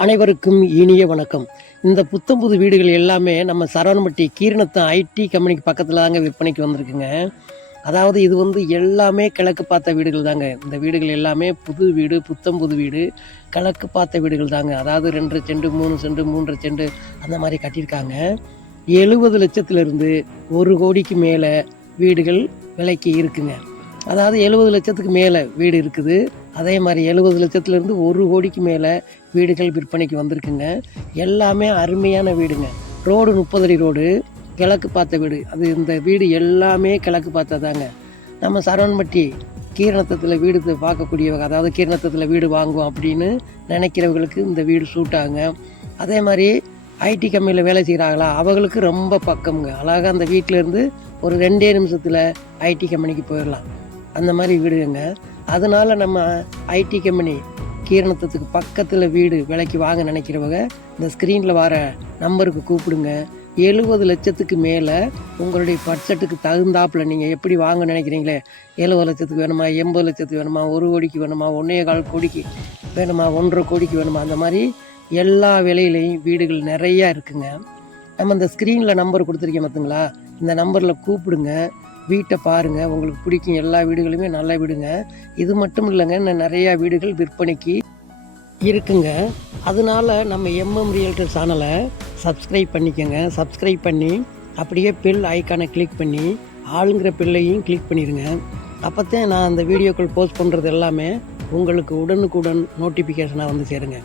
அனைவருக்கும் இனிய வணக்கம். இந்த புத்தம்புது வீடுகள் எல்லாமே நம்ம சரவணம்பட்டி கீரணத்தம் ஐடி கம்பெனிக்கு பக்கத்தில் தாங்க விற்பனைக்கு வந்திருக்குங்க. அதாவது இது எல்லாமே கிழக்கு பார்த்த வீடுகள் தாங்க. இந்த வீடுகள் எல்லாமே புது வீடு, புத்தம்புது வீடு, கிழக்கு பார்த்த வீடுகள் தாங்க. அதாவது 2 செண்டு, 3 செண்டு, 3 செண்டு அந்த மாதிரி கட்டியிருக்காங்க. 70 லட்சத்திலிருந்து 1 கோடிக்கு மேலே வீடுகள் விலைக்கு இருக்குங்க. அதாவது 70 லட்சத்துக்கு மேலே வீடு இருக்குது. அதே மாதிரி 70 லட்சத்துலேருந்து 1 கோடிக்கு மேலே வீடுகள் விற்பனைக்கு வந்திருக்குங்க. எல்லாமே அருமையான வீடுங்க. ரோடு 30 அடி ரோடு, கிழக்கு பார்த்த வீடு. அது இந்த வீடு எல்லாமே கிழக்கு பார்த்ததாங்க. நம்ம சரவணம்பட்டி கீரணத்தத்தில் வீடு பார்க்கக்கூடியவங்க, அதாவது கீரணத்தத்தில் வீடு வாங்குவோம் அப்படின்னு நினைக்கிறவங்களுக்கு இந்த வீடு சூட் ஆகுங்க. அதே மாதிரி ஐடி கம்பெனியில் வேலை செய்கிறாங்களா அவங்களுக்கு ரொம்ப பக்கம்ங்க. அழகாக அந்த வீட்டிலேருந்து ஒரு 2 நிமிஷத்தில் ஐடி கம்பெனிக்கு போயிடலாம். அந்த மாதிரி வீடுங்க. அதனால் நம்ம ஐடி கம்பெனி கீரணத்தத்துக்கு பக்கத்தில் வீடு விலைக்கு வாங்க நினைக்கிறவங்க இந்த ஸ்க்ரீனில் வர நம்பருக்கு கூப்பிடுங்க. 70 லட்சத்துக்கு மேலே உங்களுடைய பட்ஜெட்டுக்கு தகுந்தாப்பில் நீங்கள் எப்படி வாங்க நினைக்கிறீங்களே, 70 லட்சத்துக்கு வேணுமா, 80 லட்சத்துக்கு வேணுமா, 1 கோடிக்கு வேணுமா, 1.25 கோடிக்கு வேணுமா, 1.5 கோடிக்கு வேணுமா, அந்த மாதிரி எல்லா விலையிலையும் வீடுகள் நிறையா இருக்குங்க. நம்ம இந்த ஸ்க்ரீனில் நம்பர் கொடுத்துருக்கேன் பார்த்துங்களா, இந்த நம்பரில் கூப்பிடுங்க. வீட்டை பாருங்கள், உங்களுக்கு பிடிக்கும். எல்லா வீடுகளுமே நல்ல வீடுங்க. இது மட்டும் இல்லைங்க, இன்னும் நிறையா வீடுகள் விற்பனைக்கு இருக்குங்க. அதனால நம்ம எம்எம் ரியல்டர் சேனலை சப்ஸ்கிரைப் பண்ணிக்கோங்க. சப்ஸ்கிரைப் பண்ணி அப்படியே பெல் ஐக்கானை கிளிக் பண்ணி ஆளுங்கிற பெல்லையும் கிளிக் பண்ணிடுங்க. அப்போத்தான் நான் அந்த வீடியோக்கள் போஸ்ட் பண்ணுறது எல்லாமே உங்களுக்கு உடனுக்குடன் நோட்டிஃபிகேஷனாக வந்து சேருங்க.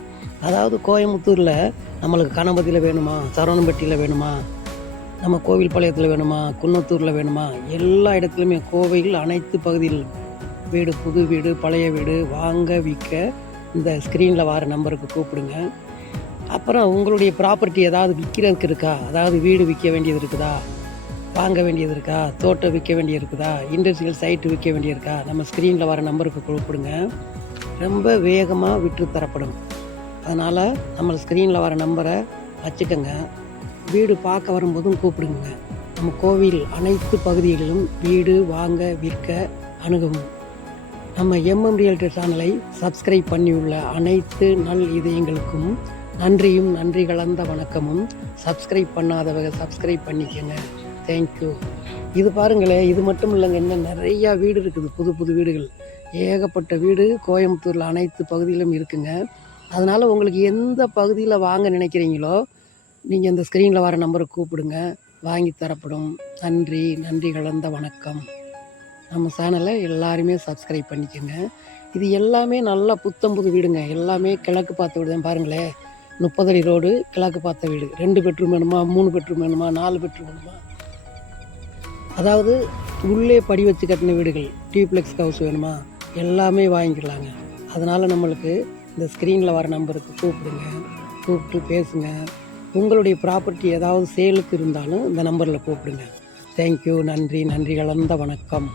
அதாவது கோயம்புத்தூரில் நம்மளுக்கு கணபதியில் வேணுமா, சரவணம்பட்டியில் வேணுமா, நம்ம கோவில்பாளையத்தில் வேணுமா, குன்னத்தூரில் வேணுமா, எல்லா இடத்துலையுமே கோவையில் அனைத்து பகுதியில் வீடு, புது வீடு, பழைய வீடு வாங்க விற்க இந்த ஸ்க்ரீனில் வர நம்பருக்கு கூப்பிடுங்க. அப்புறம் உங்களுடைய ப்ராப்பர்ட்டி ஏதாவது விற்கிறதுக்கு இருக்கா, அதாவது வீடு விற்க வேண்டியது இருக்குதா, வாங்க வேண்டியது இருக்கா, தோட்டம் விற்க வேண்டியது இருக்குதா, இண்டஸ்ட்ரியல் சைட்டு விற்க வேண்டியது இருக்கா, நம்ம ஸ்க்ரீனில் வர நம்பருக்கு கூப்பிடுங்க. ரொம்ப வேகமாக விற்று தரப்படும். அதனால் நம்ம ஸ்க்ரீனில் வர நம்பரை வச்சுக்கோங்க. வீடு பார்க்க வரும்போதும் கூப்பிடுங்க. நம்ம கோவில் அனைத்து பகுதிகளிலும் வீடு வாங்க விற்க அணுகவும். நம்ம எம்எம் ரியல்டர் சேனலை சப்ஸ்கிரைப் பண்ணியுள்ள அனைத்து நல் இதயங்களுக்கும் நன்றியும் நன்றி கலந்த வணக்கமும். சப்ஸ்கிரைப் பண்ணாதவங்க சப்ஸ்கிரைப் பண்ணிக்கோங்க. தேங்க்யூ. இது பாருங்களேன், இது மட்டும் இல்லைங்க, இன்னும் நிறையா வீடு இருக்குது. புது புது வீடுகள் ஏகப்பட்ட வீடு கோயம்புத்தூரில் அனைத்து பகுதியிலும் இருக்குங்க. அதனால் உங்களுக்கு எந்த பகுதியில் வாங்க நினைக்கிறீங்களோ நீங்கள் இந்த ஸ்க்ரீனில் வர நம்பருக்கு கூப்பிடுங்க, வாங்கி தரப்படும். நன்றி, நன்றி கலந்த வணக்கம். நம்ம சேனலை எல்லாருமே சப்ஸ்கிரைப் பண்ணிக்கோங்க. இது எல்லாமே நல்லா புத்தம்புது வீடுங்க. எல்லாமே கிழக்கு பார்த்த வீடு தான். பாருங்களேன், 30 அடி ரோடு, கிழக்கு பார்த்த வீடு. 2 பெட்ரூம் வேணுமா, 3 பெட்ரூம் வேணுமா, 4 பெட்ரூம் வேணுமா, அதாவது உள்ளே படி வச்சு கட்டின வீடுகள், டியூப்ளெக்ஸ் ஹவுஸ் வேணுமா, எல்லாமே வாங்கிக்கலாங்க. அதனால் நம்மளுக்கு இந்த ஸ்க்ரீனில் வர நம்பருக்கு கூப்பிடுங்க, கூப்பிட்டு பேசுங்க. உங்களுடைய ப்ராப்பர்ட்டி ஏதாவது சேலுக்கு இருந்தாலும் இந்த நம்பரில் கூப்பிடுங்க. தேங்க்யூ. நன்றி, நன்றி கலந்த வணக்கம்.